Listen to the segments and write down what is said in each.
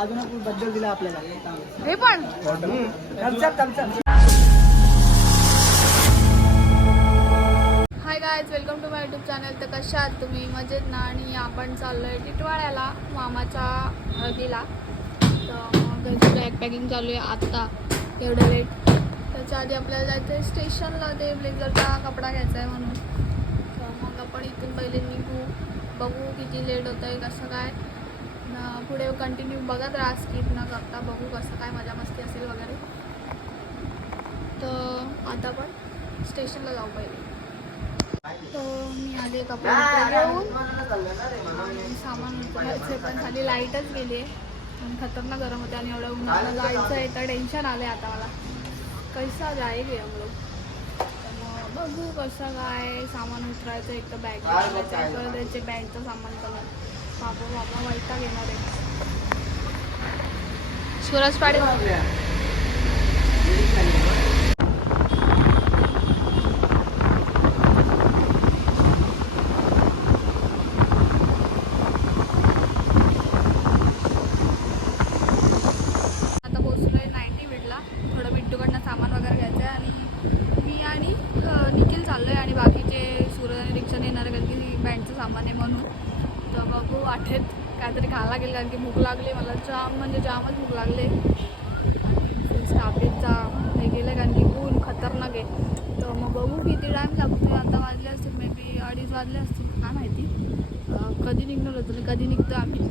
अजून बद्दल दिला आपल्याला हे पण hi guys, welcome to my YouTube channel. तर कशा आहात तुम्ही? मजेत ना? आणि आपण चाललो आहे टिटवाळ्याला मामाच्या हळदीला. तर मग घरची बॅग पॅकिंग चालू आहे आत्ता एवढं लेट. त्याच्या आधी आपल्याला जायचं आहे स्टेशनला, ते ब्लेझरचा कपडा घ्यायचा आहे म्हणून. तर मग आपण इथून पहिले निघू, बघू किती लेट होतं आहे, कसं काय. पुढे कंटिन्यू बघत राहा, स्किप न करता. बघू कसं काय मजा मस्ती असेल वगैरे. तर आता आपण स्टेशनला जाऊ पहिले. तर मी आले कपडे घेऊन आणि सामान उचलायचे, पण खाली लाईटच गेली आहे आणि खतरनाक गरम होते आणि एवढं उन्हाळा जायचं आहे तर टेन्शन आलं आहे आता मला. कैसा जाएगे हम लोग. तर मग बघू कसं काय सामान उतरायचं. एक तर बॅग घालायचं, त्याचे बँडचं सामान करून बाबा वैताग घेणार आहे. सुरजपाडे सामान वगैरे घ्यायचं आहे आणि मी आणि निखिल चाललो आहे आणि बाकीचे सूरज आणि रिक्षाने येणार आहे, कारण की बँडचं सामान आहे म्हणून. तर बघू आठेत काहीतरी खायला लागेल, कारण की भूक लागली मला जाम, म्हणजे जामच भूक लागले. आणि स्टाफेचा हे गेलं कारण की ऊन खतरनाक आहे. तर मग बघू किती टाईम लागतो. आता वाजले असतील, मे बी 2:30 वाजले असतील, काय माहिती कधी निघणार होतो, कधी निघतो आम्ही.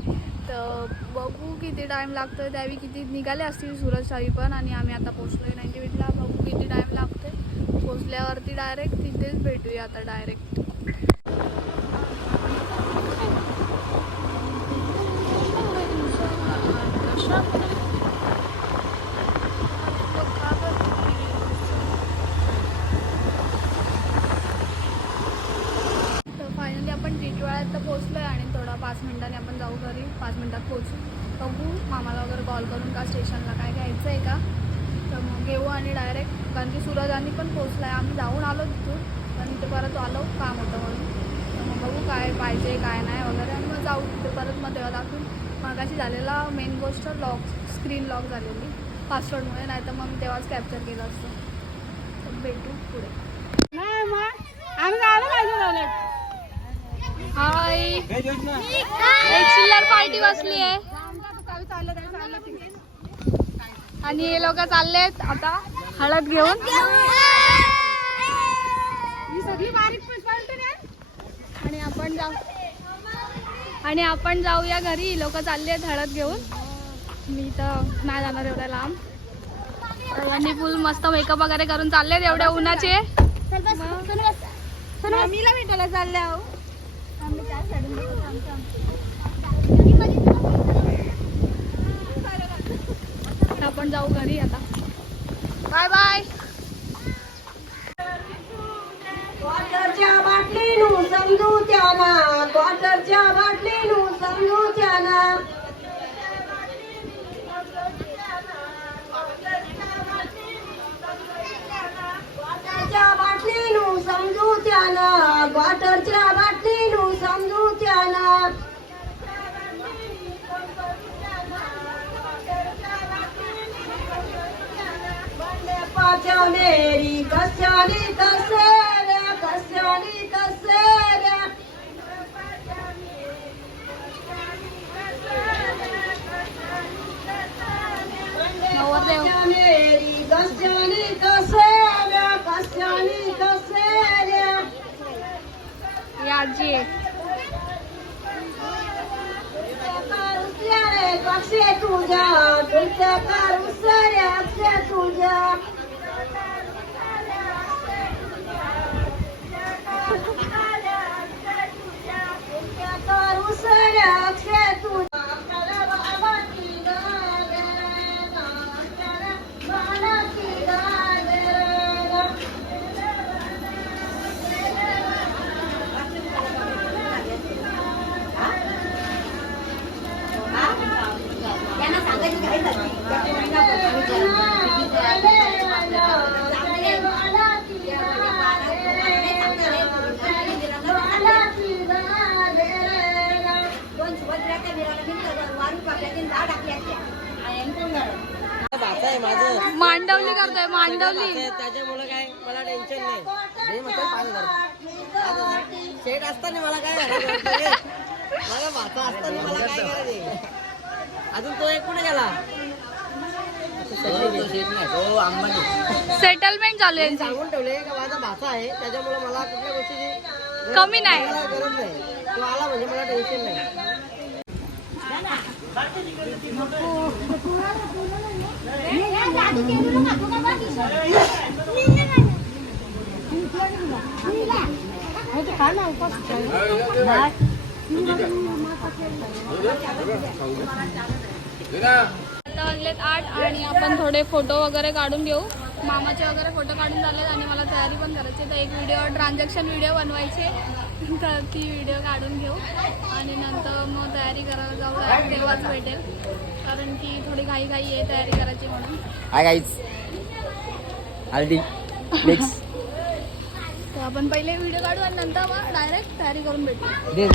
तर बघू किती टाईम लागतो आहे. त्यावेळी किती निघाले असतील सूरजशाही पण. आणि आम्ही आता पोचलो आहे 98ला. बघू किती टाईम लागतो आहे. पोचल्यावरती डायरेक्ट तिथेच भेटूया आता डायरेक्ट. फायनली आपण टिटवाळ्यात तर पोचलो आहे आणि थोडा 5 मिनिटांनी आपण जाऊ घरी. 5 मिनिटात पोचू. बघू मामाला वगैरे कॉल करून का स्टेशनला काय घ्यायचं आहे का, तर मग घेऊ आणि डायरेक्ट. कारण की सूरजांनी पण पोचला आहे, आम्ही जाऊन आलो तिथून आणि इथे परत आलो, काम होतं म्हणून. तर मग बघू काय पाहिजे काय नाही वगैरे आणि मग जाऊ तिथे परत. मग तेव्हा दाखवून मागाशी झालेला मेन गोष्ट स्क्रीन लॉक झालेली पासवर्डमुळे, नाही तर मग मी तेव्हाच कॅप्चर केलं असतं. तर भेटू पुढे. हाय, एक चिल्लर पार्टी बसली आहे आणि हे लोक चाललेत आता हळद घेऊन. आणि आपण जाऊया घरी. लोक चालले आहेत हळद घेऊन. मी तर नाही जाणार एवढ्या लांब. यांनी फुल मस्त मेकअप वगैरे करून चाललेत एवढ्या उन्हाचे. मम्मीला भेटायला चालले आहो. आपण जाऊ घरी आता. Bye bye. क्वार्टरच्या बाटलीनु समजू त्याना, क्वार्टरच्या बाटलीनु समजू त्याना. क्वार्टरच्या बाटलीनु समजू त्याना, क्वार्टरच्या बाटलीनु समजू त्याना. पाच्या मेरी कशानी तसे रे, कशानी तसे रे. पाच्या मेरी कशानी तसे रे, कशानी तसे रे. आजी आहे. रे कसे तुझ्या, तुझ्या कारुसऱ्या अक्षय तुझ्या. कारुसऱ्या अक्षय तुझ्या. त्यांना सांगायची काय भाचा आहे माझं, मांडवली करतोय मांडवली. त्याच्यामुळे काय मला टेन्शन नाही. शेट असताना मला काय करायचं, माझा भाचा असताना मला काय करायचे. अजून तो एक कुठे गेला? सेटलमेंट चालू आहे यांची. सांगून ठेवले का माझा भाचा आहे, त्याच्यामुळे मला कुठल्या गोष्टीची कमी नाही. मला गरज नाही. तो आला म्हणजे मला टेन्शन नाही. आता वाजलेत 8 आणि आपण थोडे फोटो वगैरे काढून घेऊ. मामाचे वगैरे फोटो काढून झालेत आणि मला तयारी पण करायची. तर एक ट्रान्झॅक्शन व्हिडिओ बनवायचे, तर ती व्हिडिओ काढून घेऊ आणि नंतर मग तयारी करायला जाऊ. तेव्हाच भेटेल, कारण की थोडी घाई आहे तयारी करायची म्हणून. हाय गाईज, हल्दी मिक्स. तर आपण पहिले व्हिडिओ काढू आणि नंतर मग डायरेक्ट तयारी करून भेटू. दे.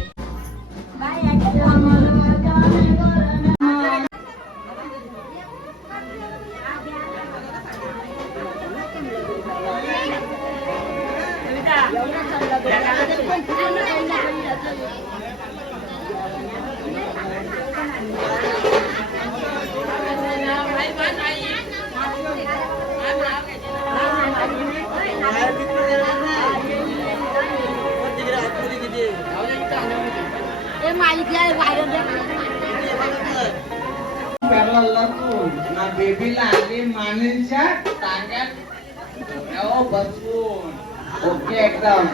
ना बेबीला आली मानेच्या टांग्यात बसून ओके एकदम.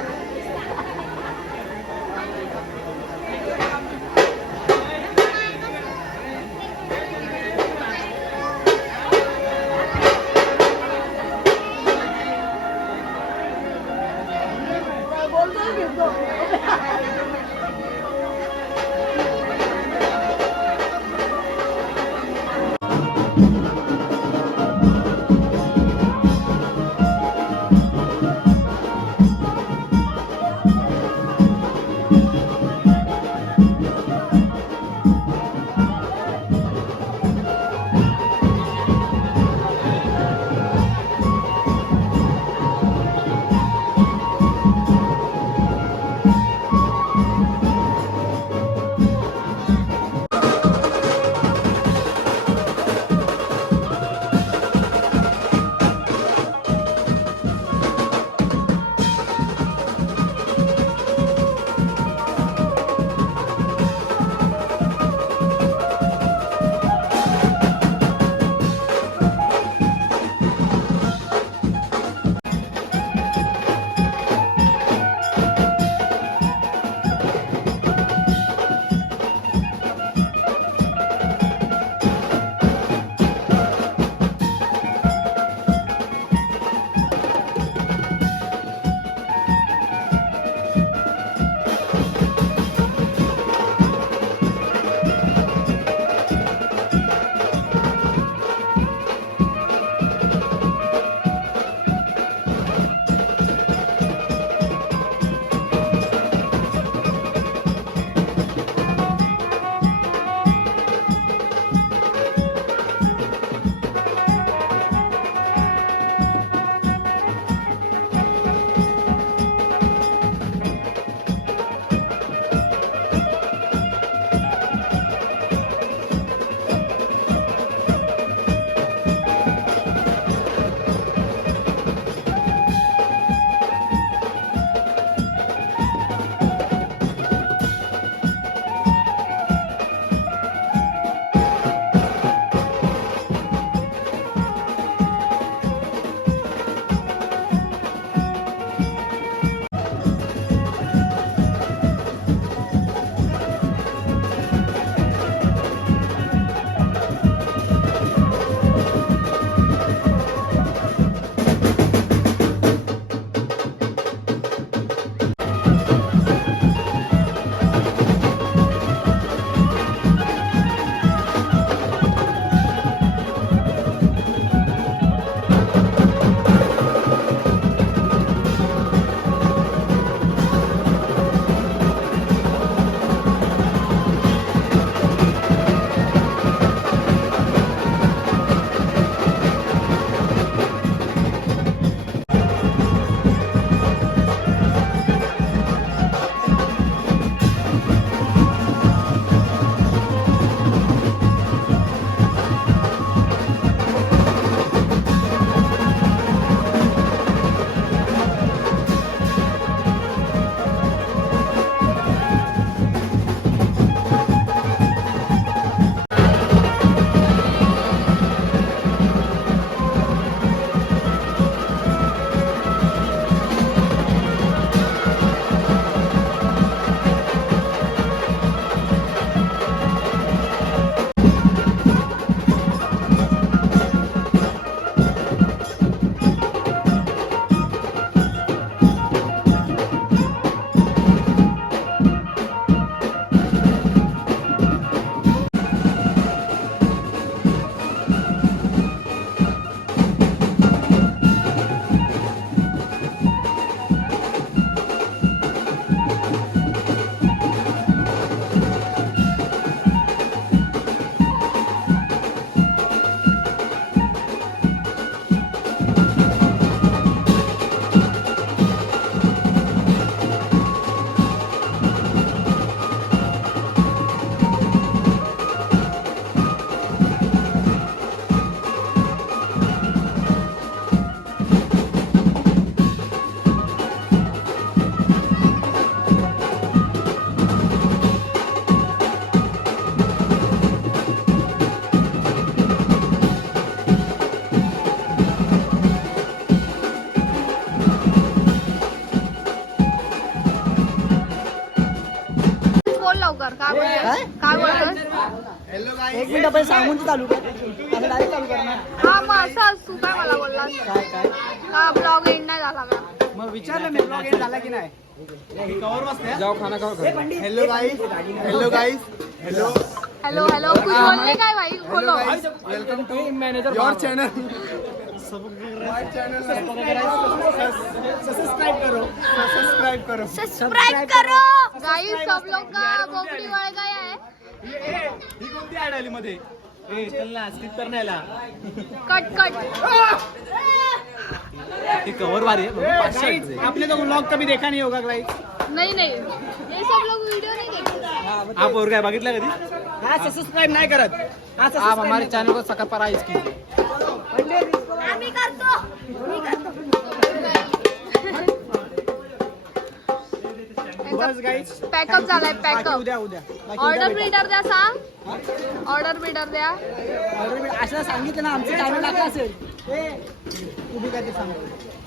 एक मिनिट आपण सांगून चालू कर असं डायरेक्ट चालू करणार हा मग असं तू काय मला बोलला काय काय का ब्लॉग एंड नाही झाला का मग विचारलं मी ब्लॉग एंड झाला की नाही कवर बसते जाऊ खाना खाऊ hello guys hello guys hello hello hello कुछ बोलने का है भाई खोलो welcome to manager your channel subscribe करो गाइस सब लोग का बोकड़ी वाले गया है ही कोणती ऍड आली मध्ये चल ना स्किप करण्याला कट कट ते कवर भारी है आपने तो व्लॉग कभी देखा नहीं होगा गाइस नहीं नहीं ये सब लोग वीडियो नहीं देखते आप और काय बघितलं कधी हा सबस्क्राइब नाही करत आप हमारे चैनल को सब्सक्राइब कीजिए आम्ही करतो मी करतो बस गाइस पॅकअप झालाय पॅकअप उद्या उद्या ऑर्डर बिल्डर द्या सांग ऑर्डर बिल्डर द्या असं सांगितलं ना आमचं चॅनल टाका असेल तुम्ही काय ते सांगा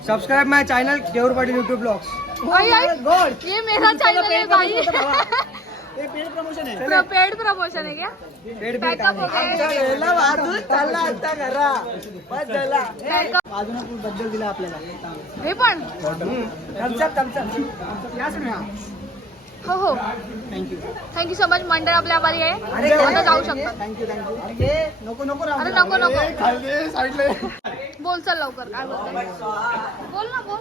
subscribe my channel Deur Patil YouTube blogs भाई गॉड ये मेरा चैनल है भाई ये पेड प्रमोशन है पेड प्रमोशन है क्या पॅकअप हो गया वाजून चालला आता घरा बस झाला पॅकअप अजून बद्दल दिला आपल्याला हे पण या सुना हो हो थँक्यू थँक्यू सो मच मंडळ आपल्या आभारी आहे आता जाऊ शकतात थँक्यू थँक्यू नको नको राहू अरे नको नको खाल्ले साईडला बोल चल लवकर काय बोलतोय बोल ना बोल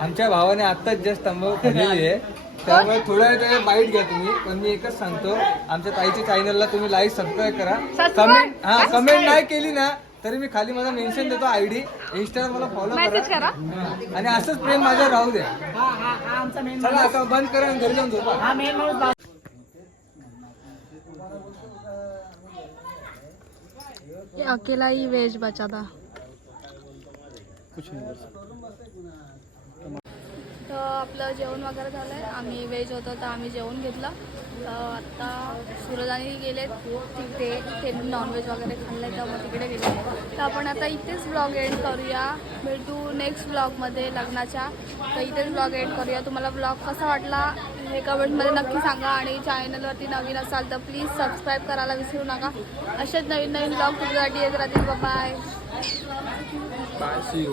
आमच्या भावाने आत्ताच जस्ट तंबाखू खाल्लेली आहे त्यामुळे थोड्या वेळ बाईट घ्या तुम्ही पण मी एकच सांगतो आमच्या ताईच्या चॅनलला तुम्ही लाईक सबस्क्राईब करा कमेंट नाही केली ना तरी मी खाली माझा मेन्शन देतो आयडी इंस्टावर मला फॉलो मेसेज करा आणि असंच प्रेम माझ्यावर राहू द्या हा आमचा मेन चला आता बंद करा आणि घरी जाऊन झोपा हा मेन माणूस ये अकेला ही वेज बचा था तर आपलं जेवण वगैरे झालं आहे आम्ही व्हेज होतो तर आम्ही जेवण घेतलं आत्ता सूरजानी गेले तिथे त्यांनी नॉनव्हेज वगैरे खाल्लं आहे तर मग तिकडे गेले तर आपण आता इथेच ब्लॉग एंड करूया भेटू नेक्स्ट ब्लॉगमध्ये लग्नाच्या तर इथेच ब्लॉग एंड करूया तुम्हाला ब्लॉग कसा वाटला हे कमेंटमध्ये नक्की सांगा आणि चॅनलवरती नवीन असाल तर प्लीज सबस्क्राईब करायला विसरू नका असेच नवीन नवीन ब्लॉग तुमच्यासाठी येत राहतील बाय बाय सी यू